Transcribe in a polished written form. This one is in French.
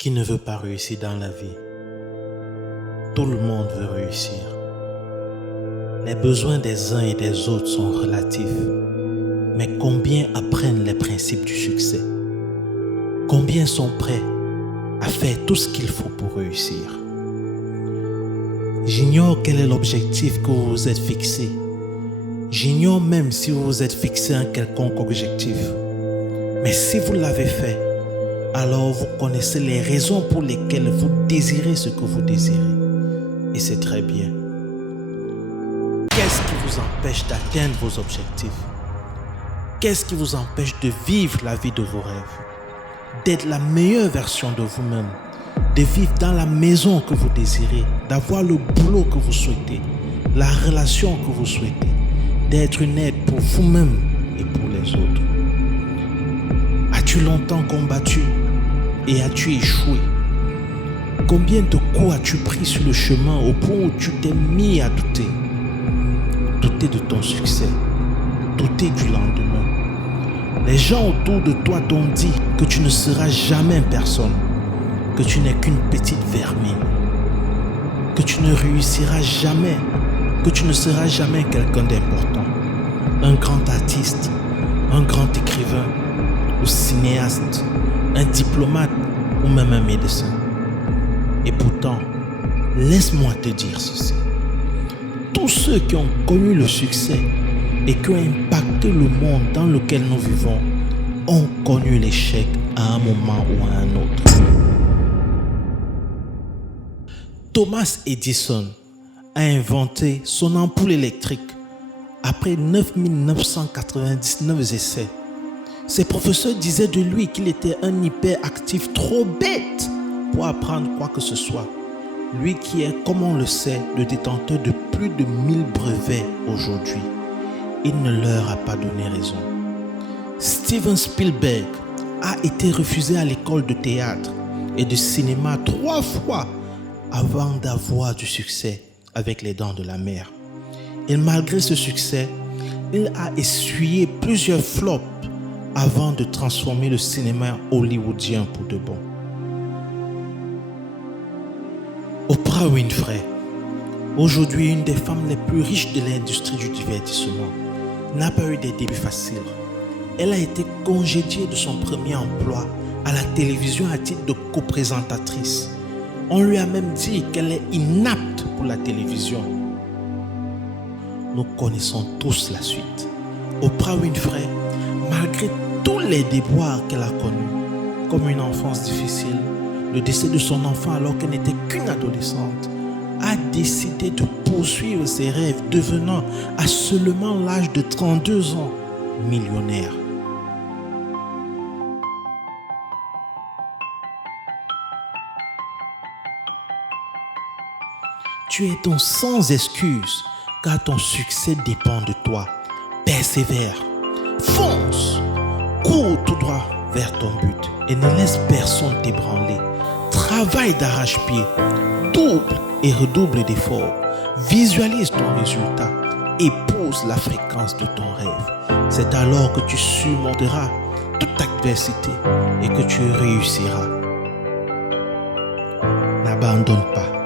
Qui ne veut pas réussir dans la vie? Tout le monde veut réussir. Les besoins des uns et des autres sont relatifs. Mais combien apprennent les principes du succès? Combien sont prêts à faire tout ce qu'il faut pour réussir? J'ignore quel est l'objectif que vous vous êtes fixé. J'ignore même si vous vous êtes fixé un quelconque objectif. Mais si vous l'avez fait, alors vous connaissez les raisons pour lesquelles vous désirez ce que vous désirez. Et c'est très bien. Qu'est-ce qui vous empêche d'atteindre vos objectifs? Qu'est-ce qui vous empêche de vivre la vie de vos rêves? D'être la meilleure version de vous-même? De vivre dans la maison que vous désirez? D'avoir le boulot que vous souhaitez? La relation que vous souhaitez? D'être une aide pour vous-même et pour les autres? As-tu longtemps combattu et as-tu échoué? Combien de coups as-tu pris sur le chemin au point où tu t'es mis à douter? Douter de ton succès, douter du lendemain. Les gens autour de toi t'ont dit que tu ne seras jamais personne, que tu n'es qu'une petite vermine, que tu ne réussiras jamais, que tu ne seras jamais quelqu'un d'important, un grand artiste, un grand écrivain, ou cinéaste, un diplomate ou même un médecin. Et pourtant, laisse-moi te dire ceci. Tous ceux qui ont connu le succès et qui ont impacté le monde dans lequel nous vivons ont connu l'échec à un moment ou à un autre. Thomas Edison a inventé son ampoule électrique après 9999 essais. Ses professeurs disaient de lui qu'il était un hyperactif trop bête pour apprendre quoi que ce soit. Lui qui est, comme on le sait, le détenteur de plus de 1000 brevets aujourd'hui. Il ne leur a pas donné raison. Steven Spielberg a été refusé à l'école de théâtre et de cinéma 3 fois avant d'avoir du succès avec Les Dents de la Mer. Et malgré ce succès, il a essuyé plusieurs flops avant de transformer le cinéma hollywoodien pour de bon. Oprah Winfrey, aujourd'hui une des femmes les plus riches de l'industrie du divertissement, n'a pas eu des débuts faciles. Elle a été congédiée de son premier emploi à la télévision à titre de coprésentatrice. On lui a même dit qu'elle est inapte pour la télévision. Nous connaissons tous la suite. Oprah Winfrey, malgré tous les déboires qu'elle a connus, comme une enfance difficile, le décès de son enfant alors qu'elle n'était qu'une adolescente, a décidé de poursuivre ses rêves, devenant à seulement l'âge de 32 ans millionnaire. Tu es donc sans excuse, car ton succès dépend de toi. Persévère, fonce, cours tout droit vers ton but et ne laisse personne t'ébranler. Travaille d'arrache-pied, double et redouble d'efforts. Visualise ton résultat et pose la fréquence de ton rêve. C'est alors que tu surmonteras toute adversité et que tu réussiras. N'abandonne pas.